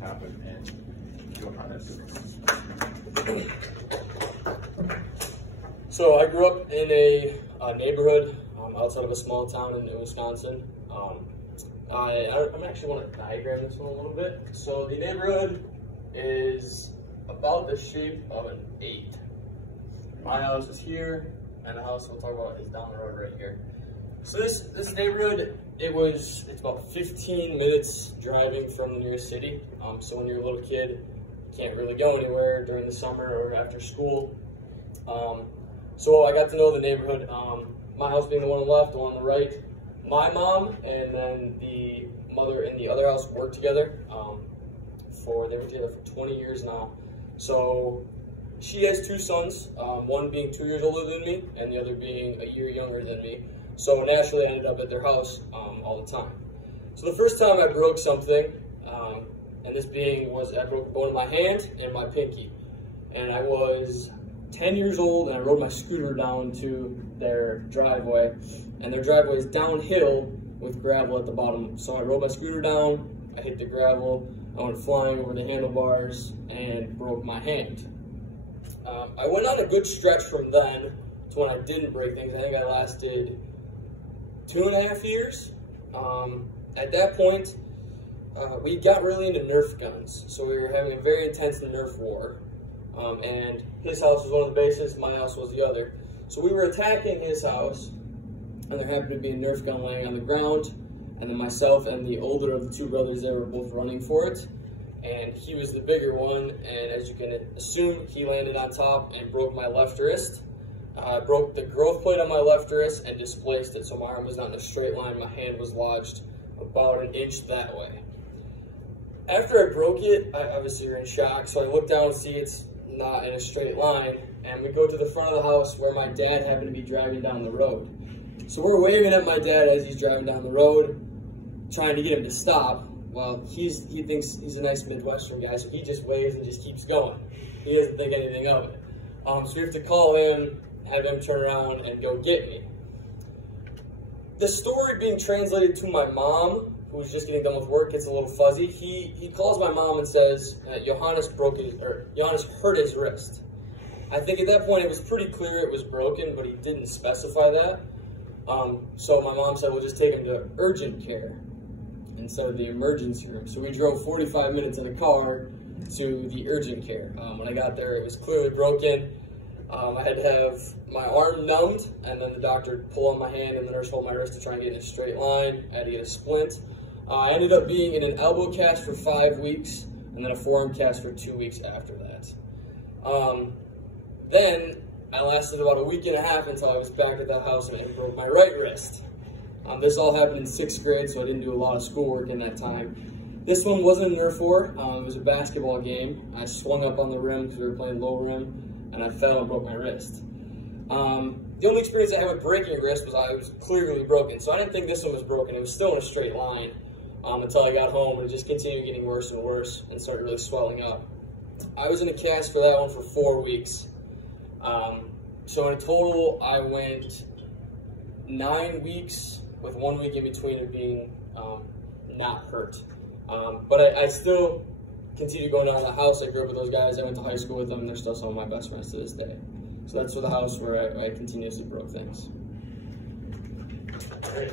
happened in Johannes? So I grew up in a neighborhood outside of a small town in Wisconsin. I actually want to diagram this one a little bit. So the neighborhood is about the shape of an 8. My house is here, and the house we'll talk about is down the road right here. So this neighborhood, it's about 15 minutes driving from the nearest city. So when you're a little kid, you can't really go anywhere during the summer or after school. So I got to know the neighborhood. My house being the one on the left, the one on the right. My mom and then the mother in the other house worked together. They've been together for 20 years now. So she has 2 sons, one being 2 years older than me and the other being a year younger than me. So naturally I ended up at their house all the time. So the first time I broke something, and this was I broke a bone in my hand and my pinky. And I was 10 years old, and I rode my scooter down to their driveway, and their driveway is downhill with gravel at the bottom. So I rode my scooter down, I hit the gravel, I went flying over the handlebars and broke my hand. I went on a good stretch from then to when I didn't break things. I think I lasted 2.5 years. At that point, we got really into Nerf guns, so we were having a very intense Nerf war. And his house was one of the bases, my house was the other. So we were attacking his house, and there happened to be a Nerf gun laying on the ground, and then myself and the older of the 2 brothers there were both running for it, and he was the bigger one, and as you can assume, he landed on top and broke my left wrist. I broke the growth plate on my left wrist and displaced it, so my arm was not in a straight line, my hand was lodged about 1 inch that way. After I broke it, I obviously were in shock, so I looked down and see it's not in a straight line, and we go to the front of the house where my dad happened to be driving down the road. So we're waving at my dad as he's driving down the road, trying to get him to stop. Well, he thinks he's a nice Midwestern guy, so he just waves and just keeps going. He doesn't think anything of it. So we have to call him, have him turn around and go get me. The story being translated to my mom, who was just getting done with work, gets a little fuzzy. He calls my mom and says Johannes hurt his wrist. I think at that point it was pretty clear it was broken, but he didn't specify that. So my mom said, we'll just take him to urgent care instead of the emergency room. So we drove 45 minutes in a car to the urgent care. When I got there, it was clearly broken. I had to have my arm numbed, and then the doctor pull on my hand and the nurse hold my wrist to try and get in a straight line. I had to get a splint. I ended up being in an elbow cast for 5 weeks, and then a forearm cast for 2 weeks after that. Then I lasted about 1.5 weeks until I was back at that house and I broke my right wrist. This all happened in 6th grade, so I didn't do a lot of schoolwork in that time. This one wasn't a Nerf war, it was a basketball game. I swung up on the rim because we were playing low rim, and I fell and broke my wrist. The only experience I had with breaking a wrist was I was clearly broken, so I didn't think this one was broken. It was still in a straight line until I got home, and it just continued getting worse and worse and started really swelling up. I was in a cast for that one for 4 weeks. So in total, I went 9 weeks with 1 week in between of being not hurt. But I still continue going down to the house. I grew up with those guys. I went to high school with them, and they're still some of my best friends to this day. So that's for the house where I continuously broke things. Great.